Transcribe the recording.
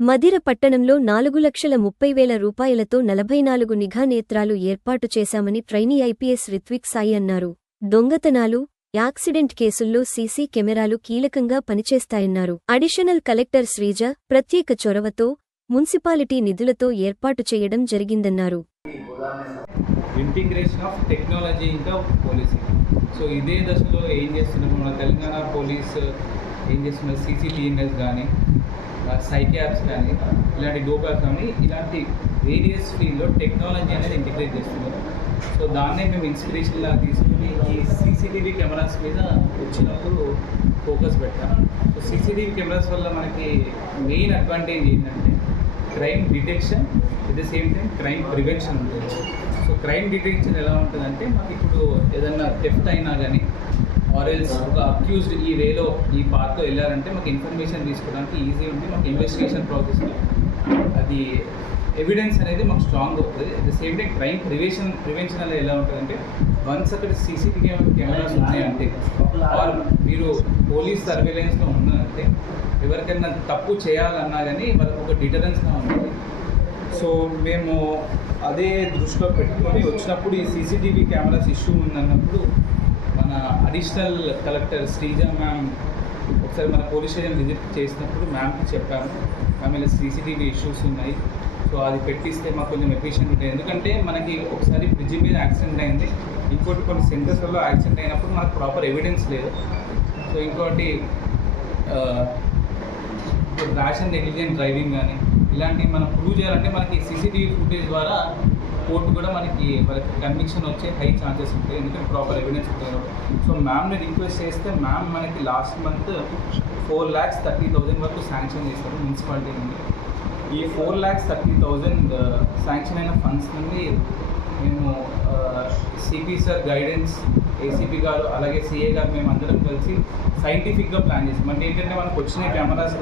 మదిర పట్టణంలో నాలుగు లక్షల ముప్పై వేల రూపాయలతో నలభై నాలుగు నిఘా నేత్రాలు ఏర్పాటు చేశామని ట్రైనీ ఐపీఎస్ రిత్విక్ సాయి అన్నారు. దొంగతనాలు యాక్సిడెంట్ కేసుల్లో సీసీ కెమెరాలు కీలకంగా పనిచేస్తాయన్నారు. అడిషనల్ కలెక్టర్ శ్రీజ ప్రత్యేక చొరవతో మున్సిపాలిటీ నిధులతో ఏర్పాటు చేయడం జరిగిందన్నారు. ఇంటిగ్రేషన్ ఆఫ్ టెక్నాలజీ ఇంకా పోలీసింగ్. సో ఇదే దశలో ఏం చేస్తున్నాం? మన తెలంగాణ పోలీస్ ఏం చేస్తున్నారు? సీసీటీఎన్ఎస్ కానీ సైక్ యాప్స్ కానీ ఇలాంటి డోప్ యాప్స్ కానీ ఇలాంటి వేరియస్ ఫీల్డ్లో టెక్నాలజీ అనేది ఇంటిగ్రేట్ చేస్తున్నారు సో దాన్నే మేము ఇన్స్పిరేషన్లా తీసుకుని ఈ సీసీటీవీ కెమెరాస్ మీద వచ్చినప్పుడు ఫోకస్ పెట్టాం సో సీసీటీవీ కెమెరాస్ వల్ల మనకి మెయిన్ అడ్వాంటేజ్ ఏంటంటే crime detection at the same time crime prevention ఉంటుంది. సో క్రైమ్ డిటెక్షన్ ఎలా ఉంటుందంటే మాకు ఇప్పుడు ఏదన్నా థెఫ్ట్ అయినా కానీ ఆర్ఎల్స్ ఒక అక్యూజ్డ్ ఈ వేలో ఈ పార్క్లో వెళ్ళారంటే మాకు ఇన్ఫర్మేషన్ తీసుకోవడానికి ఈజీ ఉంది మాకు ఇన్వెస్టిగేషన్ ప్రాసెస్లో అది ఎవిడెన్స్ అనేది మాకు స్ట్రాంగ్ అవుతుంది at the same time crime prevention prevention అనేది ఎలా ఉంటుందంటే వన్స్ అక్కడ సీసీటీవీ కెమెరాస్ ఉన్నాయంటే ఆర్ మీరు పోలీస్ సర్వేలెన్స్లో ఉన్నారంటే ఎవరికైనా తప్పు చేయాలన్నా కానీ వాళ్ళకి ఒక డిటరెన్స్గా ఉంటుంది. సో మేము అదే దృష్టిలో పెట్టుకొని వచ్చినప్పుడు ఈ సీసీటీవీ కెమెరాస్ ఇష్యూ ఉందన్నప్పుడు మన అడిషనల్ కలెక్టర్ శ్రీజ మ్యామ్ ఒకసారి మన పోలీస్ స్టేషన్ విజిట్ చేసినప్పుడు మ్యామ్కి చెప్పాము. మ్యామ్ ఇలా సీసీటీవీ ఇష్యూస్ ఉన్నాయి. సో అది పెట్టిస్తే మాకు కొంచెం ఎఫిషియెంట్ ఉంటుంది. ఎందుకంటే మనకి ఒకసారి బ్రిడ్జ్ మీద యాక్సిడెంట్ అయింది. ఇంకోటి కొన్ని సెంటర్స్లో యాక్సిడెంట్ అయినప్పుడు మనకు ప్రాపర్ ఎవిడెన్స్ లేదు. సో ఇంకోటి ర్యాష్ అండ్ నెగ్లిజెంట్ డ్రైవింగ్ కానీ ఇలాంటివి మనం ప్రూవ్ చేయాలంటే మనకి సీసీటీవీ ఫుటేజ్ ద్వారా కోర్టు కూడా మనకి వాళ్ళకి కన్విక్షన్ వచ్చే హై ఛాన్సెస్ ఉంటాయి ఎందుకంటే ప్రాపర్ ఎవిడెన్స్ ఉంటాయి కాబట్టి. సో మ్యామ్ని రిక్వెస్ట్ చేస్తే మ్యామ్ మనకి last month four lakhs thirty thousand వరకు శాంక్షన్ చేస్తారు మున్సిపాలిటీ నుండి. ఈ four lakhs thirty thousand sanction అయిన ఫండ్స్ నుండి మేము సిపి సార్ గైడెన్స్ ఏసీపీ గారు అలాగే సిఏ గారు మేము అందరం కలిసి సైంటిఫిక్గా ప్లాన్ చేసాం అంటే ఏంటంటే మనకు వచ్చిన కెమెరాస్